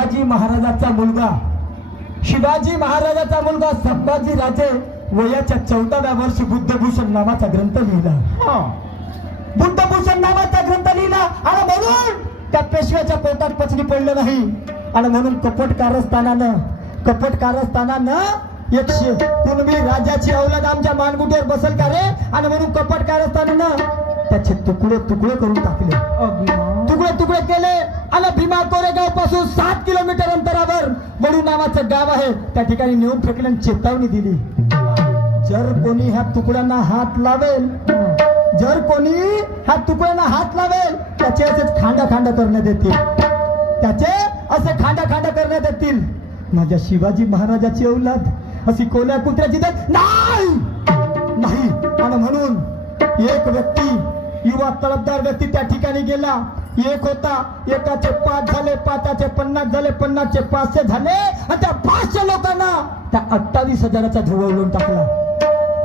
शिवाजी महाराजाचा मुलगा संभाजी राजे वयाच्या 14व्या वर्षी बुद्धभूषण नावाचा ग्रंथ लिहिला. बुद्धभूषण नावाचा ग्रंथ लिहिला आणि म्हणून त्या पेशव्याच्या पोटात पचनी पडलं नाही. आणि म्हणून कपट कारस्थानानं एक कुणबी राजाची औलाद आमच्या मानगुटीवर बसल का रे. आणि म्हणून कपट कारस्थानानं त्याचे तुकडे करून टाकले. तुकडे केले आणि भीमा कोरेगाव पासून 7 किलोमीटर अंतरावर वडू नावाचं गाव आहे त्या ठिकाणी नेऊन फेकले आणि चेतावणी दिली. जर कोणी ह्या तुकड्यांना हात लावेल त्याचे असेच खांडा करण्यात येतील. माझ्या शिवाजी महाराजाची औलाद अशी कोल्या कुत्र्याची नाही. आणि म्हणून एक व्यक्ती, युवा तळपदार व्यक्ती त्या ठिकाणी गेला. एक होता, एकाचे 5 झाले, 5चे 50 झाले, 50चे 500 झाले आणि त्या 500 लोकांना त्या 28,000चा धुवा उडवून टाकला.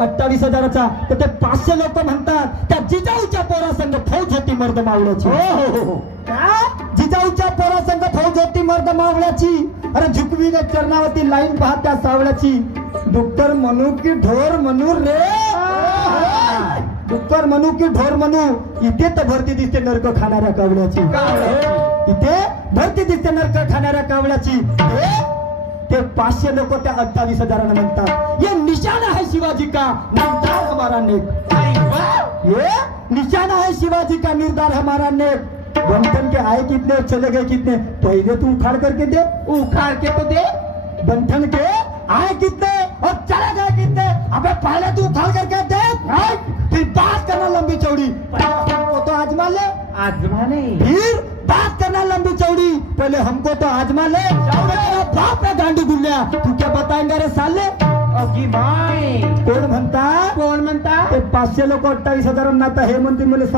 28,000चा. तर ते 500 लोक म्हणतात त्या जिजाऊच्या पोरासंग फौज होती मर्द मावळ्याची. जिजाऊच्या पोरासंग फौज होती मर्द मावळ्याची. अरे झुकवीने चरणावरती लाईन पाहत त्या सावळ्याची. डुक्कर म्हणू की ढोर म्हणू रे, डुक्कर म्हणू की ढोर म्हणू. इथे तर भरती दिसते नरक खाणाऱ्या कावळ्याची. इथे भरती दिसते नरक खाणाऱ्या कावळ्याची. ते 500 लोक त्या 28,000 म्हणतात ये निशाना है शिवाजी का निर्धार हमारा नेक. ये निशाना है शिवाजी का निर्धार हमारा नेक. बंठन के आए कितने चले गए कितने, पहले तू उखाड़ करके दे. उखाड़ के तो दे. बंठन के आए कितने और चले गए कितने, अबे पहले तू उखाड़ करके दे. फिर बात करना लंबी चौड़ी. हमको तो आजमा ले. फिर बात करना लंबी चौड़ी. पहले हमको तो आजमा ले. बाप रे गांडी गुल्ल्या, तू क्या बताएंगे रे साले. कोण म्हणता ते 500 लोक 28,000 ना हे म्हणते मला